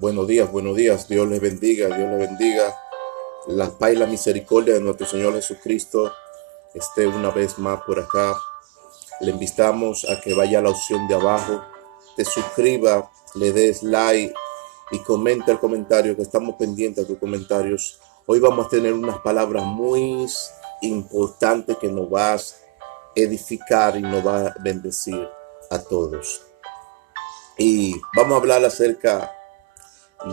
Buenos días, Dios les bendiga, Dios les bendiga. La paz y la misericordia de nuestro Señor Jesucristo esté una vez más por acá. Le invitamos a que vaya a la opción de abajo, te suscriba, le des like y comenta el comentario, que estamos pendientes de tus comentarios. Hoy vamos a tener unas palabras muy importantes que nos va a edificar y nos va a bendecir a todos. Y vamos a hablar acerca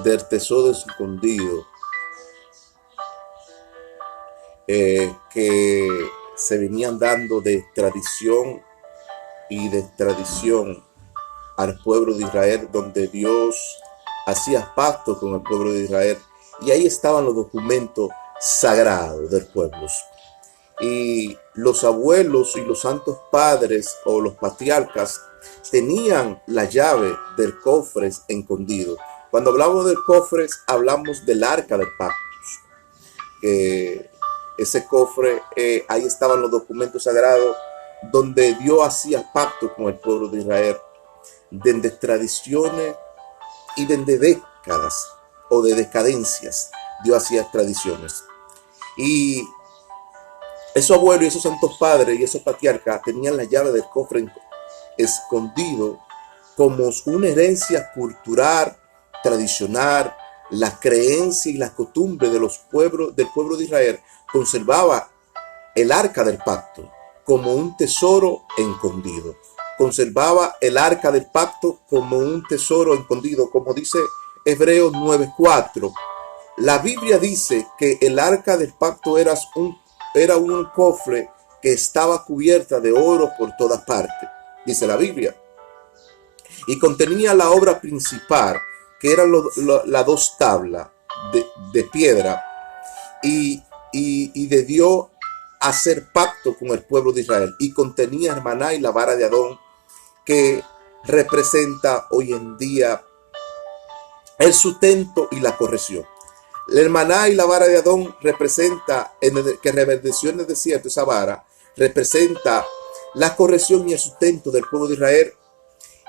del tesoro escondido que se venían dando de tradición y de tradición al pueblo de Israel, donde Dios hacía pacto con el pueblo de Israel, y ahí estaban los documentos sagrados del pueblo. Y los abuelos y los santos padres o los patriarcas tenían la llave del cofre escondido. Cuando hablamos del cofre, hablamos del arca del pacto. Ese cofre, ahí estaban los documentos sagrados donde Dios hacía pacto con el pueblo de Israel, desde tradiciones y desde décadas o de decadencias. Dios hacía tradiciones. Y esos abuelos y esos santos padres y esos patriarcas tenían la llave del cofre escondido como una herencia cultural, tradicional. La creencia y la costumbre de los pueblos del pueblo de Israel conservaba el arca del pacto como un tesoro escondido. Conservaba el arca del pacto como un tesoro escondido, como dice Hebreos 9:4. La Biblia dice que el arca del pacto era un cofre que estaba cubierta de oro por todas partes, dice la Biblia, y contenía la obra principal, que eran las dos tablas de piedra, y de Dios hacer pacto con el pueblo de Israel, y contenía el maná y la vara de Adón, que representa hoy en día el sustento y la corrección. El maná y la vara de Adón representa, que reverdeció en el desierto, esa vara representa la corrección y el sustento del pueblo de Israel,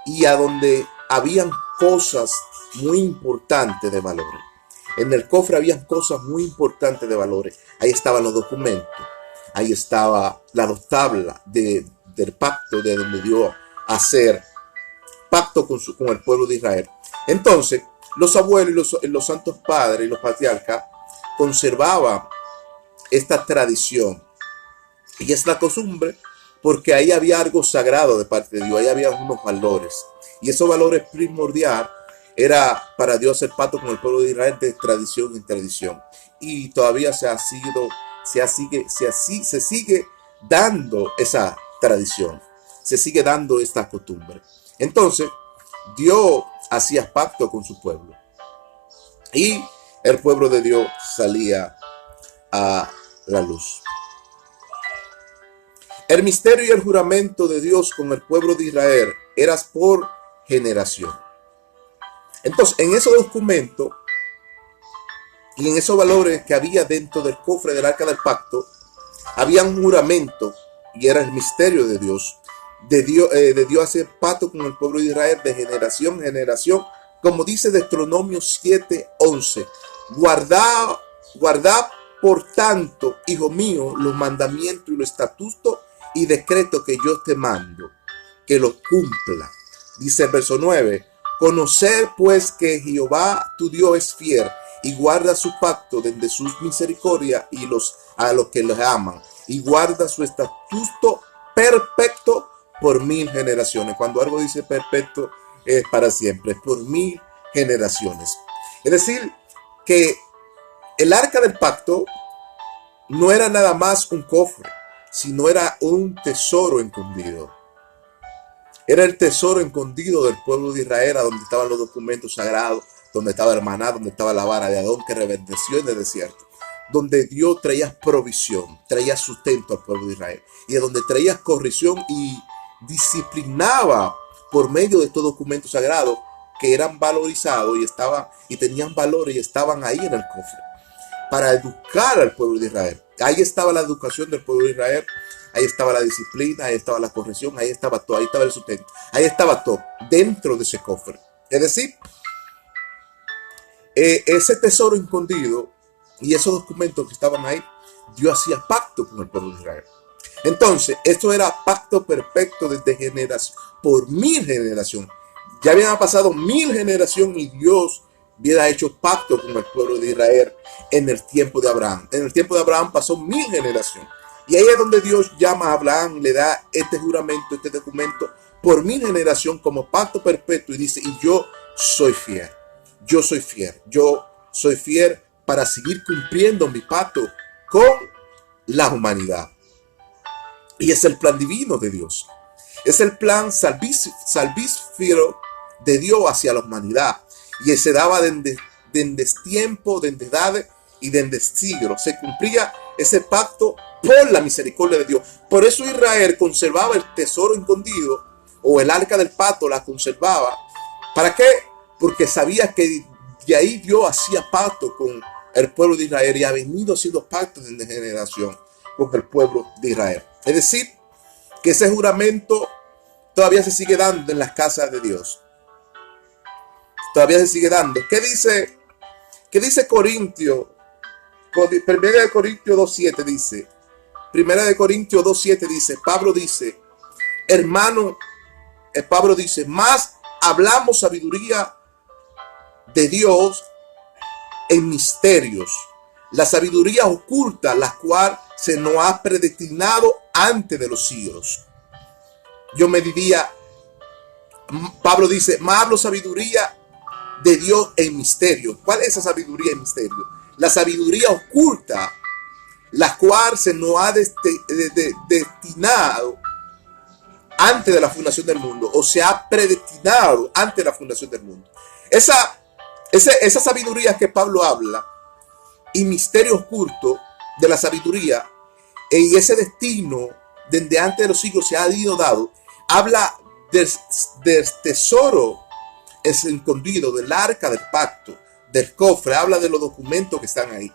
y a donde habían cosas muy importantes de valores. En el cofre habían cosas muy importantes de valores. Ahí estaban los documentos, ahí estaba la dos tablas del pacto, de donde Dios hacer pacto con el pueblo de Israel. Entonces, los abuelos y los santos padres y los patriarcas conservaban esta tradición y esta costumbre, porque ahí había algo sagrado de parte de Dios, ahí había unos valores, y esos valores primordiales era para Dios hacer pacto con el pueblo de Israel de tradición en tradición, y todavía se sigue dando esa tradición, se sigue dando esta costumbre. Entonces, Dios hacía pacto con su pueblo, y el pueblo de Dios salía a la luz. El misterio y el juramento de Dios con el pueblo de Israel eran por generación. Entonces, en esos documentos y en esos valores que había dentro del cofre del arca del pacto, había un juramento, y era el misterio de Dios. De Dios hacer pacto con el pueblo de Israel de generación en generación, como dice Deuteronomio 7:11. Guardad por tanto, hijo mío, los mandamientos y los estatutos y decretos que yo te mando, que los cumpla. Dice el verso 9: conocer pues que Jehová tu Dios es fiel y guarda su pacto desde sus misericordias a los que los aman, y guarda su estatuto perfecto por 1000 generaciones. Cuando algo dice perfecto, es para siempre, es por 1000 generaciones. Es decir, que el arca del pacto no era nada más un cofre, sino era un tesoro escondido. Era el tesoro escondido del pueblo de Israel, donde estaban los documentos sagrados, donde estaba el maná, donde estaba la vara de Adón que reverdeció en el desierto, donde Dios traía provisión, traía sustento al pueblo de Israel, y donde traía corrección y disciplinaba por medio de estos documentos sagrados que eran valorizados y tenían valores y estaban ahí en el cofre para educar al pueblo de Israel. Ahí estaba la educación del pueblo de Israel, ahí estaba la disciplina, ahí estaba la corrección, ahí estaba todo, ahí estaba el sustento, ahí estaba todo dentro de ese cofre. Es decir, ese tesoro escondido y esos documentos que estaban ahí, Dios hacía pacto con el pueblo de Israel. Entonces, esto era pacto perfecto desde generación, por 1000 generaciones. Ya habían pasado 1000 generaciones y Dios hubiera hecho pacto con el pueblo de Israel en el tiempo de Abraham. En el tiempo de Abraham pasó 1000 generaciones. Y ahí es donde Dios llama a Abraham y le da este juramento, este documento, por 1000 generaciones como pacto perpetuo. Y dice, y yo soy fiel. Yo soy fiel. Yo soy fiel para seguir cumpliendo mi pacto con la humanidad. Y es el plan divino de Dios. Es el plan salvífero de Dios hacia la humanidad. Y se daba desde tiempo, desde edades y desde siglos. Se cumplía ese pacto por la misericordia de Dios. Por eso Israel conservaba el tesoro escondido, o el arca del pacto la conservaba. ¿Para qué? Porque sabía que de ahí Dios hacía pacto con el pueblo de Israel y ha venido haciendo pacto desde generación con el pueblo de Israel. Es decir, que ese juramento todavía se sigue dando en las casas de Dios. Todavía se sigue dando. ¿Qué dice Corintio? Primera de Corintios 2.7 dice. Primera de Corintios 2.7 dice. Pablo dice, hermano, Pablo dice, más hablamos sabiduría de Dios en misterios. La sabiduría oculta, la cual se nos ha predestinado antes de los siglos. Yo me diría, Pablo dice, más hablo sabiduría de Dios en misterio. ¿Cuál es esa sabiduría en misterio? La sabiduría oculta, la cual se nos ha destinado antes de la fundación del mundo, o se ha predestinado antes de la fundación del mundo. Esa sabiduría que Pablo habla, y misterio oculto de la sabiduría, y ese destino desde antes de los siglos se ha ido dado, habla del tesoro escondido, del arca del pacto, del cofre, habla de los documentos que están ahí,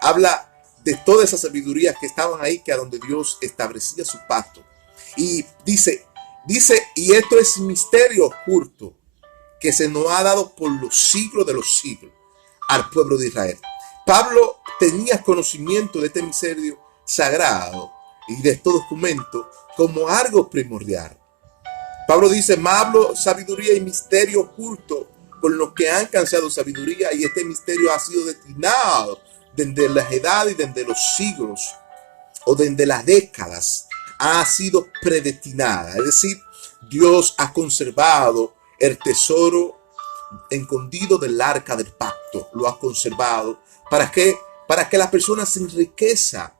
habla de toda esa sabiduría que estaban ahí, que a donde Dios establecía su pacto. Y dice, y esto es misterio oculto que se nos ha dado por los siglos de los siglos al pueblo de Israel. Pablo tenía conocimiento de este misterio sagrado y de estos documentos como algo primordial. Pablo dice, más hablo sabiduría y misterio oculto con los que han alcanzado sabiduría, y este misterio ha sido destinado desde las edades y desde los siglos o desde las décadas, ha sido predestinada. Es decir, Dios ha conservado el tesoro escondido del arca del pacto, lo ha conservado. ¿Para qué? Para que la persona se enriquezca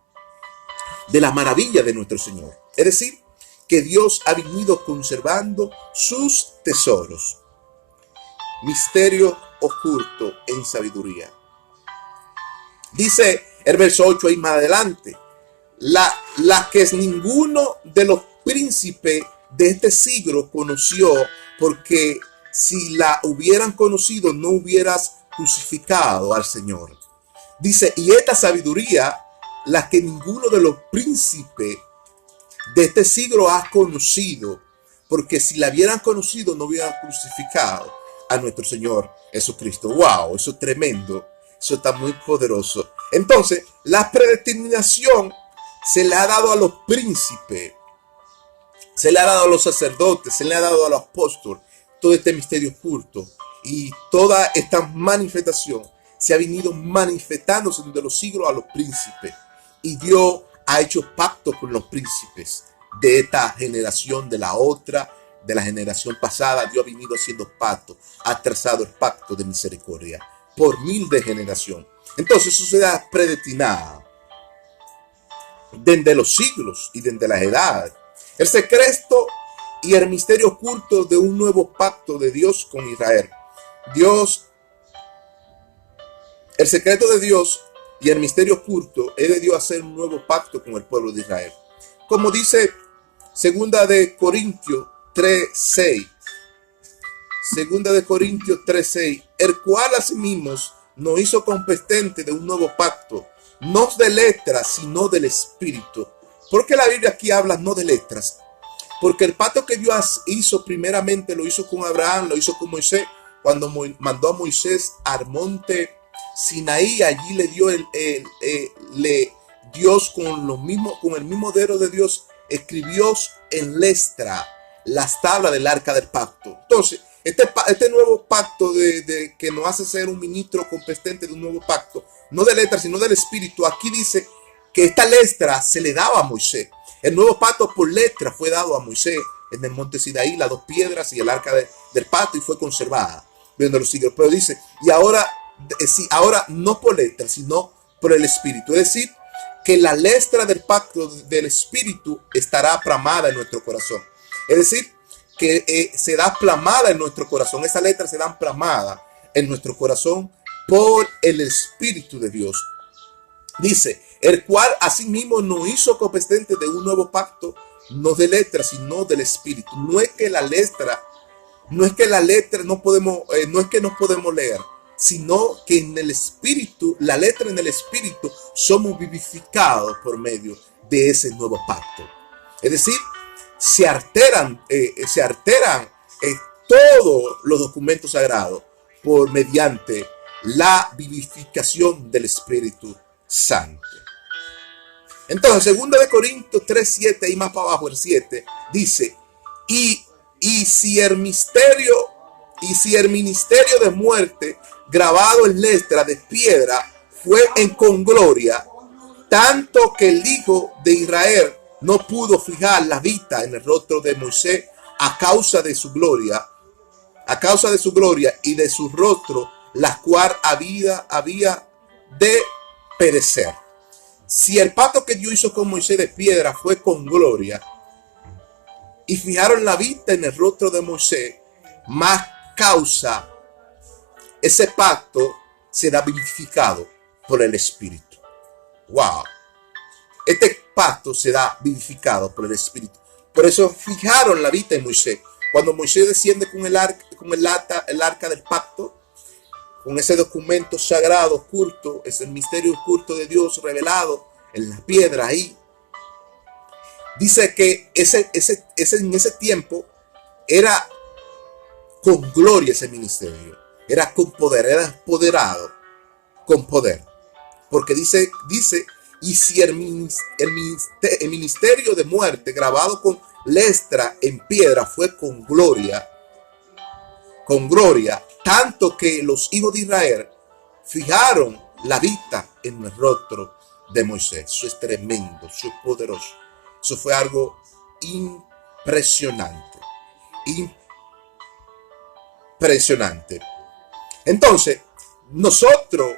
de la maravilla de nuestro Señor. Es decir, que Dios ha venido conservando sus tesoros. Misterio oculto en sabiduría. Dice el verso 8 ahí más adelante, la que ninguno de los príncipes de este siglo conoció, porque si la hubieran conocido no hubieras crucificado al Señor. Dice, y esta sabiduría, la que ninguno de los príncipes de este siglo ha conocido, porque si la hubieran conocido no hubieran crucificado a nuestro Señor Jesucristo. Wow, eso es tremendo, eso está muy poderoso. Entonces, la predestinación se le ha dado a los príncipes, se le ha dado a los sacerdotes, se le ha dado a los apóstoles, todo este misterio oculto, y toda esta manifestación se ha venido manifestándose desde los siglos a los príncipes, y Dios ha hecho pacto con los príncipes de esta generación, de la otra, de la generación pasada. Dios ha venido haciendo pacto, ha trazado el pacto de misericordia por 1000 de generación. Entonces eso se da predestinado desde los siglos y desde las edades. El secreto y el misterio oculto de un nuevo pacto de Dios con Israel. El secreto de Dios y el misterio oculto es de Dios hacer un nuevo pacto con el pueblo de Israel. Como dice Segunda de Corintios 3:6. Segunda de Corintios 3:6. El cual asimismo nos hizo competente de un nuevo pacto, no de letras, sino del Espíritu. ¿Por qué la Biblia aquí habla no de letras? Porque el pacto que Dios hizo primeramente lo hizo con Abraham, lo hizo con Moisés, cuando mandó a Moisés al monte Sinaí. Allí le dio Dios con el mismo dedo de Dios escribió en lestra las tablas del arca del pacto. Entonces, este nuevo pacto que nos hace ser un ministro competente de un nuevo pacto, no de letra, sino del espíritu, aquí dice que esta letra se le daba a Moisés. El nuevo pacto por letra fue dado a Moisés en el monte Sinaí, las dos piedras y el arca del pacto, y fue conservada viendo los siglos. Pero dice, y ahora, sí, ahora no por letra, sino por el espíritu. Es decir, que la letra del pacto del espíritu estará plasmada en nuestro corazón. Es decir, que será plasmada en nuestro corazón. Esa letra será plasmada en nuestro corazón por el Espíritu de Dios. Dice, el cual asimismo nos hizo competentes de un nuevo pacto, no de letra, sino del Espíritu. No es que la letra no podemos leer, sino que en el Espíritu, la letra en el Espíritu, somos vivificados por medio de ese nuevo pacto. Es decir, se alteran todos los documentos sagrados mediante la vivificación del Espíritu Santo. Entonces, 2 Corintios 3:7 y más para abajo el 7 dice, y si el ministerio de muerte grabado en letra de piedra fue con gloria, tanto que el Hijo de Israel no pudo fijar la vista en el rostro de Moisés a causa de su gloria y de su rostro, la cual había de perecer. Si el pacto que Dios hizo con Moisés de piedra fue con gloria, y fijaron la vista en el rostro de Moisés, más causa, ese pacto será vivificado por el Espíritu. Wow. Este pacto será vivificado por el Espíritu. Por eso fijaron la vista en Moisés. Cuando Moisés desciende con el arca del pacto, con ese documento sagrado oculto, es el misterio oculto de Dios revelado en la piedra ahí. Dice que en ese tiempo era con gloria ese ministerio, era con poder, era empoderado con poder. Porque dice, y si el ministerio de muerte grabado con letra en piedra fue con gloria, tanto que los hijos de Israel fijaron la vista en el rostro de Moisés. Eso es tremendo, eso es poderoso. Eso fue algo impresionante. Impresionante. Entonces, nosotros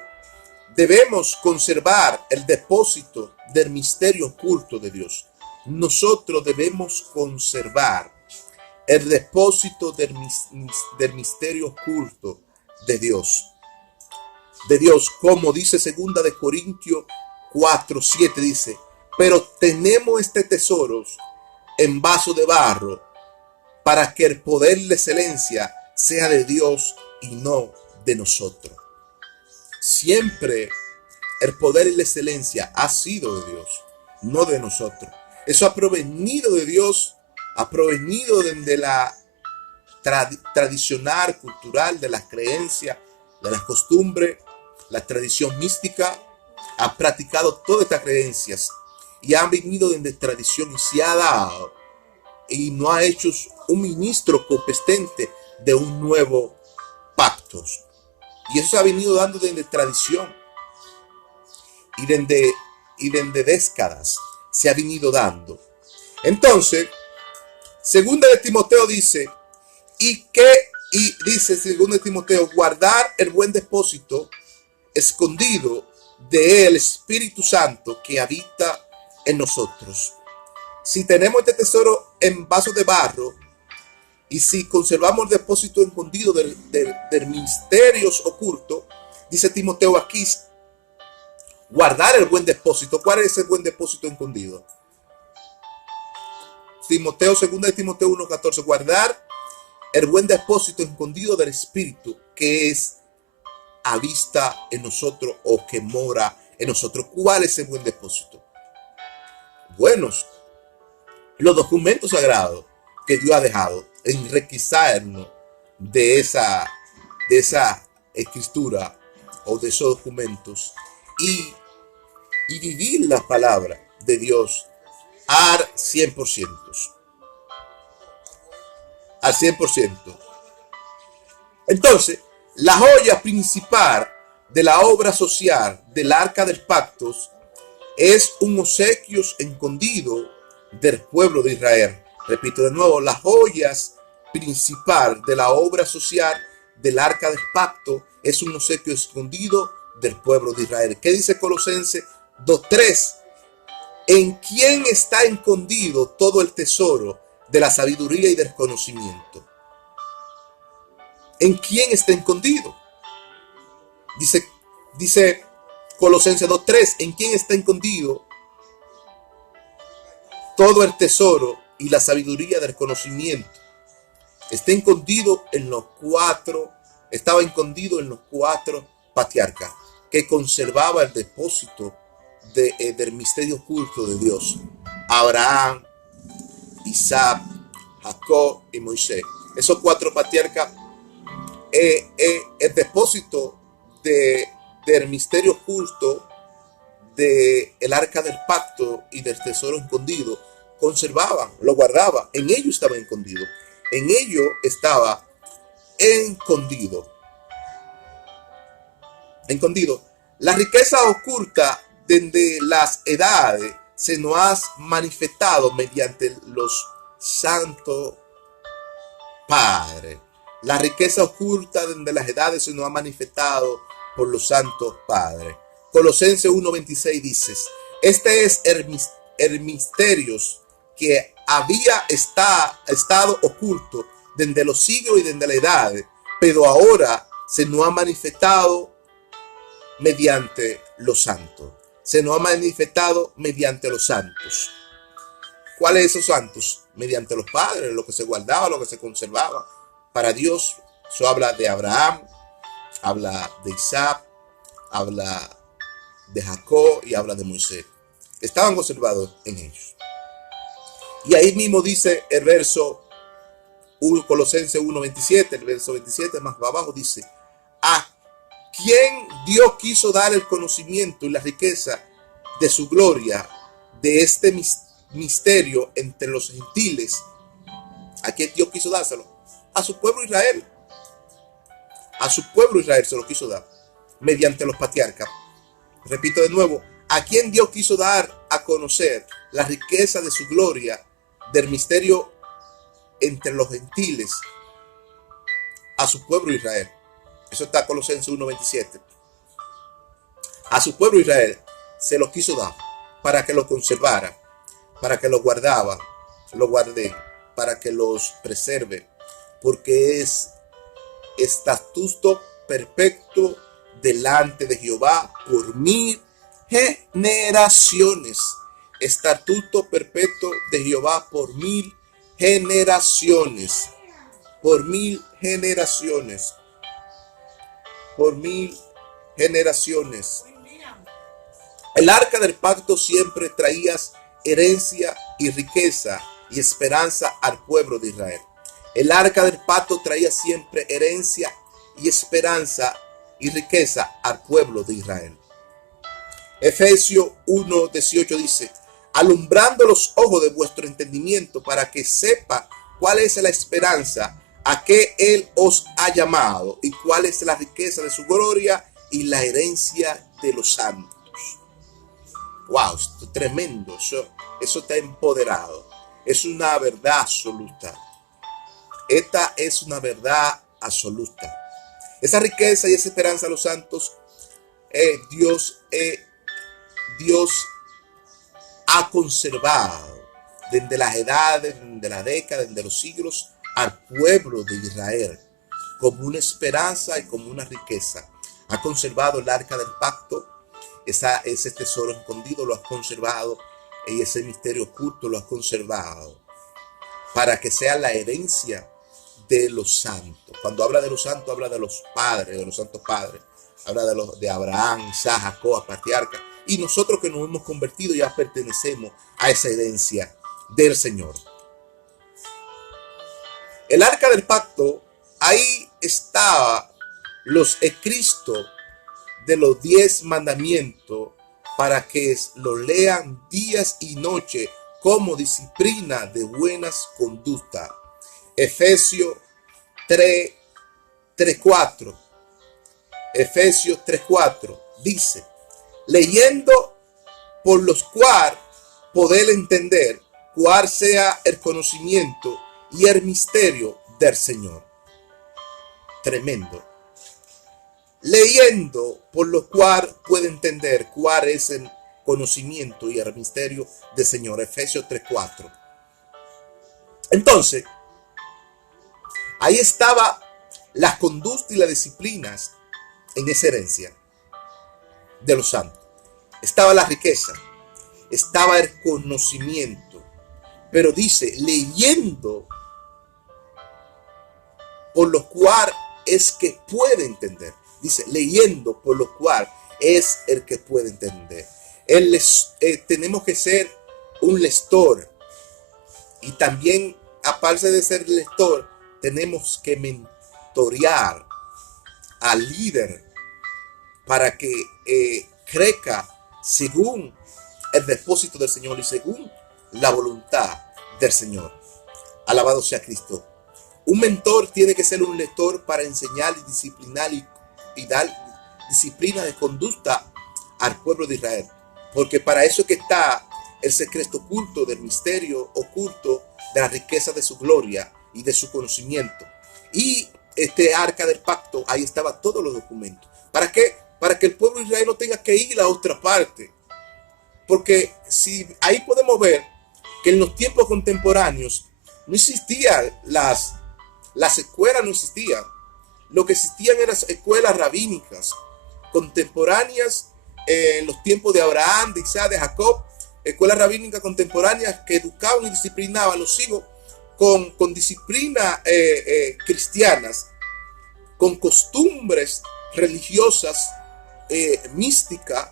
debemos conservar el depósito del misterio oculto de Dios. Nosotros debemos conservar el depósito del misterio oculto de Dios. Como dice 2 Corintios 4:7, dice, pero tenemos este tesoro en vaso de barro, para que el poder y la excelencia sea de Dios y no de nosotros. Siempre el poder y la excelencia ha sido de Dios, no de nosotros. Eso ha provenido de Dios, ha provenido de la tradicional, cultural, de las creencias, de las costumbres, la tradición mística. Ha practicado todas estas creencias y han venido desde tradición y se ha dado y no ha hecho un ministro competente de un nuevo pacto. Y eso se ha venido dando desde tradición y desde décadas se ha venido dando. Entonces, 2 Timoteo dice, dice 2 Timoteo, guardar el buen depósito escondido del Espíritu Santo que habita en nosotros. Si tenemos este tesoro en vasos de barro y si conservamos el depósito escondido del misterios oculto, dice Timoteo aquí, guardar el buen depósito. ¿Cuál es el buen depósito escondido? 2 Timoteo 1:14, guardar el buen depósito escondido del Espíritu que es habita en nosotros o que mora en nosotros. ¿Cuál es el buen depósito? Buenos, los documentos sagrados que Dios ha dejado, enriquecernos de esa de esa escritura o de esos documentos y vivir la palabra de Dios al 100%. Al 100%. Entonces, la joya principal de la obra social del Arca del Pacto es un obsequio escondido del pueblo de Israel. Repito de nuevo, las joyas principal de la obra social del Arca del Pacto es un obsequio escondido del pueblo de Israel. ¿Qué dice Colosenses 2:3? ¿En quién está escondido todo el tesoro de la sabiduría y del conocimiento? ¿En quién está escondido? Dice Colosenses 2:3, ¿en quién está escondido todo el tesoro y la sabiduría del conocimiento? Está escondido en los cuatro, estaba escondido en los cuatro patriarcas que conservaba el depósito del misterio oculto de Dios: Abraham, Isaac, Jacob y Moisés. Esos cuatro patriarcas, el depósito del misterio oculto del arca del pacto y del tesoro escondido, conservaban, lo guardaban. En ello estaba escondido. En ello estaba escondido. Escondido. La riqueza oculta desde las edades se nos ha manifestado mediante los santos padres. La riqueza oculta desde las edades se nos ha manifestado por los santos padres. Colosenses 1:26 dice: este es el misterio que había estado oculto desde los siglos y desde la edad, pero ahora se nos ha manifestado mediante los santos. Se nos ha manifestado mediante los santos. ¿Cuáles esos santos? Mediante los padres, lo que se guardaba, lo que se conservaba para Dios. Eso habla de Abraham, habla de Isaac, habla de Jacob y habla de Moisés. Estaban conservados en ellos. Y ahí mismo dice el verso Colosenses 1:27, el verso 27 más abajo dice: a quien Dios quiso dar el conocimiento y la riqueza de su gloria, de este misterio entre los gentiles. ¿A quien Dios quiso dárselo? A su pueblo Israel. A su pueblo Israel se lo quiso dar mediante los patriarcas. Repito de nuevo: a quien Dios quiso dar a conocer la riqueza de su gloria, del misterio entre los gentiles, a su pueblo Israel. Eso está en Colosenses 1:27. A su pueblo Israel se lo quiso dar para que lo conservara, para que lo guardaba, lo guarde, para que los preserve, porque es estatuto perfecto delante de Jehová por 1000 generaciones. Estatuto perpetuo de Jehová por 1000 generaciones. Por 1000 generaciones. Por 1000 generaciones. El arca del pacto siempre traía herencia y riqueza y esperanza al pueblo de Israel. El arca del pacto traía siempre herencia y esperanza y riqueza al pueblo de Israel. Efesios 1:18 dice: alumbrando los ojos de vuestro entendimiento, para que sepa cuál es la esperanza a que Él os ha llamado, y cuál es la riqueza de su gloria y la herencia de los santos. Wow, esto es tremendo. Eso está empoderado. Es una verdad absoluta. Esta es una verdad absoluta. Esa riqueza y esa esperanza de los santos, Dios ha conservado desde las edades, desde la década, desde los siglos, al pueblo de Israel como una esperanza y como una riqueza. Ha conservado el arca del pacto, ese tesoro escondido lo ha conservado, y ese misterio oculto lo ha conservado para que sea la herencia de los santos. Cuando habla de los santos, habla de los padres, de los santos padres. Habla de Abraham, Isaac, Jacob, patriarca. Y nosotros que nos hemos convertido ya pertenecemos a esa herencia del Señor. El arca del pacto, ahí estaba los escritos de los 10 mandamientos para que lo lean días y noche como disciplina de buenas conductas. Efesios 3:4. Efesios 3:4 dice, leyendo por los cuales poder entender cuál sea el conocimiento y el misterio del Señor. Tremendo. Leyendo por lo cual puede entender cuál es el conocimiento y el misterio del Señor. Efesios 3:4. Entonces, ahí estaba las conductas y las disciplinas en esa herencia de los santos. Estaba la riqueza, estaba el conocimiento, pero dice, leyendo por lo cual es que puede entender. Dice, leyendo por lo cual es el que puede entender. Tenemos que ser un lector. Y también, aparte de ser lector, tenemos que mentorear al líder para que crezca según el depósito del Señor y según la voluntad del Señor. Alabado sea Cristo. Un mentor tiene que ser un lector para enseñar y disciplinar y dar disciplina de conducta al pueblo de Israel. Porque para eso es que está el secreto oculto del misterio oculto de la riqueza de su gloria y de su conocimiento. Y este arca del pacto, ahí estaban todos los documentos. ¿Para qué? Para que el pueblo de Israel no tenga que ir a otra parte. Porque si ahí podemos ver que en los tiempos contemporáneos no existían las escuelas, no existían. Lo que existían eran escuelas rabínicas contemporáneas en los tiempos de Abraham, de Isaac, de Jacob. Escuelas rabínicas contemporáneas que educaban y disciplinaban a los hijos con disciplinas cristianas, con costumbres religiosas, místicas,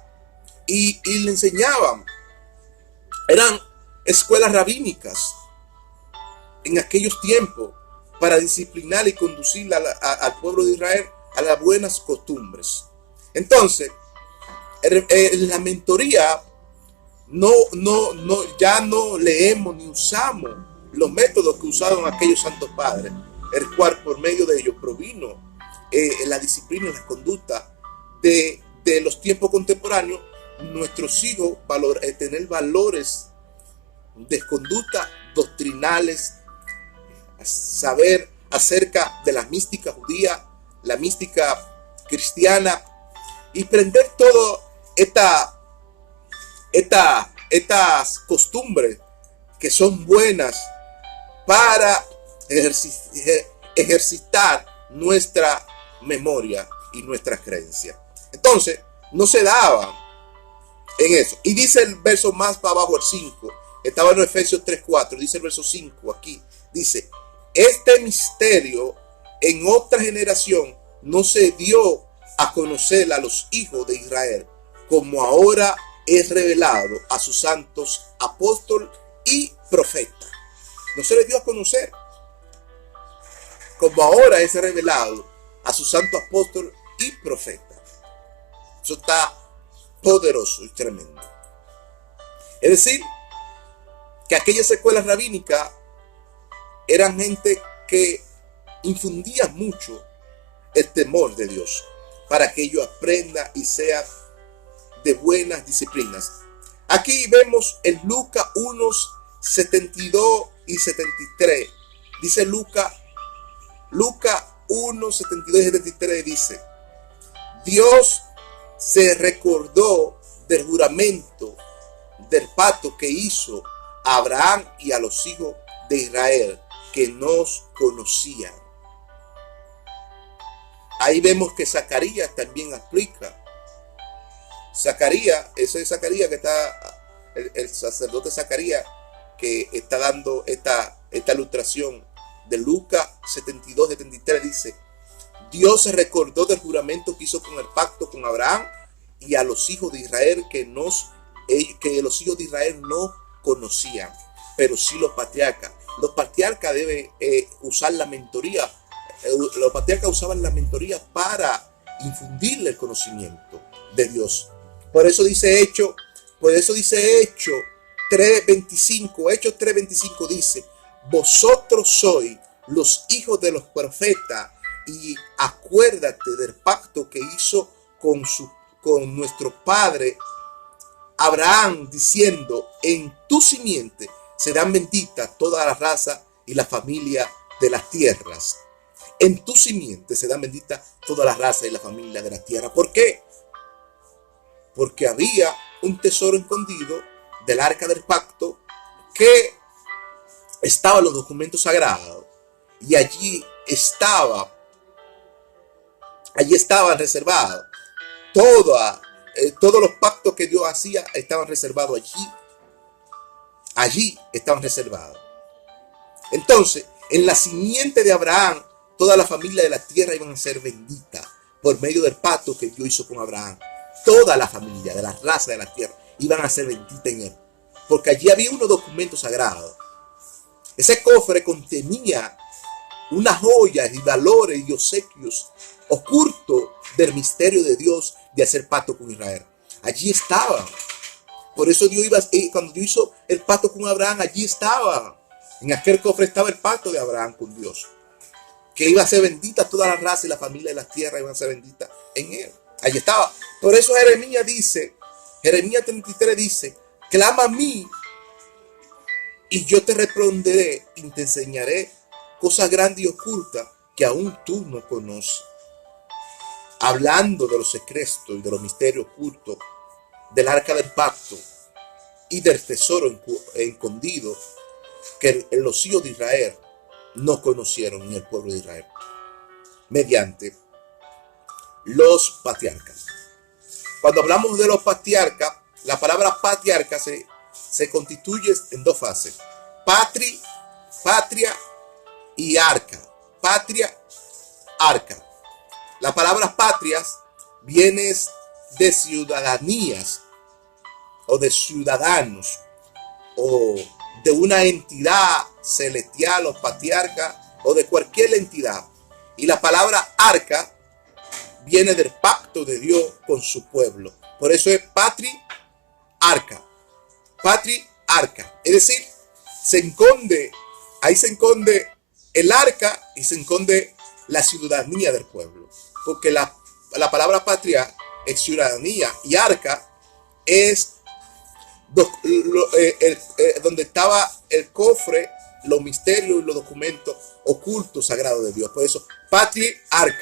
y le enseñaban. Eran escuelas rabínicas en aquellos tiempos para disciplinar y conducir al pueblo de Israel a las buenas costumbres. Entonces, la mentoría ya no leemos ni usamos los métodos que usaron aquellos santos padres, el cual por medio de ellos provino la disciplina y la conducta de los tiempos contemporáneos. Nuestros hijos tener valores de conducta doctrinales, saber acerca de la mística judía, la mística cristiana, y prender todo estas costumbres que son buenas para ejercitar nuestra memoria y nuestra creencia. Entonces, no se daban en eso. Y dice el verso más para abajo, el 5, estaba en Efesios 3:4, dice el verso 5 aquí, dice, este misterio en otra generación no se dio a conocer a los hijos de Israel, como ahora es revelado a sus santos apóstoles y profetas. No se les dio a conocer, como ahora es revelado a sus santos apóstoles y profetas. Eso está poderoso y tremendo. Es decir, que aquellas escuelas rabínicas eran gente que infundía mucho el temor de Dios para que ellos aprendan y sean de buenas disciplinas. Aquí vemos en Lucas 1:72 y 73. Dice Lucas 1:72 y 73 dice, Dios se recordó del juramento, del pacto que hizo a Abraham y a los hijos de Israel que nos conocían. Ahí vemos que Zacarías también aplica. Zacarías, ese es Zacarías que está, el sacerdote Zacarías que está dando esta ilustración de Lucas 72-73, dice, Dios se recordó del juramento que hizo con el pacto con Abraham y a los hijos de Israel que los hijos de Israel no conocían, pero sí los patriarcas. Los patriarcas deben usar la mentoría los patriarcas usaban la mentoría para infundirle el conocimiento de Dios. Por eso dice Hechos 3:25, Hechos 3:25 dice: vosotros sois los hijos de los profetas y acuérdate del pacto que hizo con nuestro padre Abraham, diciendo: en tu simiente serán benditas toda la raza y la familia de las tierras. En tu simiente serán benditas toda la raza y la familia de la tierra. ¿Por qué? Porque había un tesoro escondido del arca del pacto que estaban los documentos sagrados, y allí estaban reservados todos los pactos que Dios hacía. Estaban reservados allí estaban reservados. Entonces, en la simiente de Abraham, toda la familia de la tierra iban a ser benditas por medio del pacto que Dios hizo con Abraham. Toda la familia de la raza de la tierra iban a ser benditas en él, porque allí había unos documentos sagrados. Ese cofre contenía unas joyas y valores y obsequios ocultos del misterio de Dios de hacer pacto con Israel. Allí estaba. Por eso cuando Dios hizo el pacto con Abraham, allí estaba. En aquel cofre estaba el pacto de Abraham con Dios, que iba a ser bendita toda la raza y la familia de la tierra iban a ser benditas en él. Allí estaba. Por eso Jeremías 33 dice: clama a mí y yo te responderé y te enseñaré cosas grandes y ocultas que aún tú no conoces. Hablando de los secretos y de los misterios ocultos del arca del pacto y del tesoro escondido que los hijos de Israel no conocieron, ni el pueblo de Israel, mediante los patriarcas. Cuando hablamos de los patriarcas, la palabra patriarca se constituye en dos fases: patria y arca. Patria, arca. La palabra patrias viene de ciudadanías o de ciudadanos o de una entidad celestial o patriarca o de cualquier entidad. Y la palabra arca viene del pacto de Dios con su pueblo. Por eso es arca. Es decir, ahí se esconde el arca y se esconde la ciudadanía del pueblo. Porque la palabra patria es ciudadanía y arca es donde estaba el cofre, los misterios y los documentos ocultos sagrados de Dios. Por eso, patria, arca.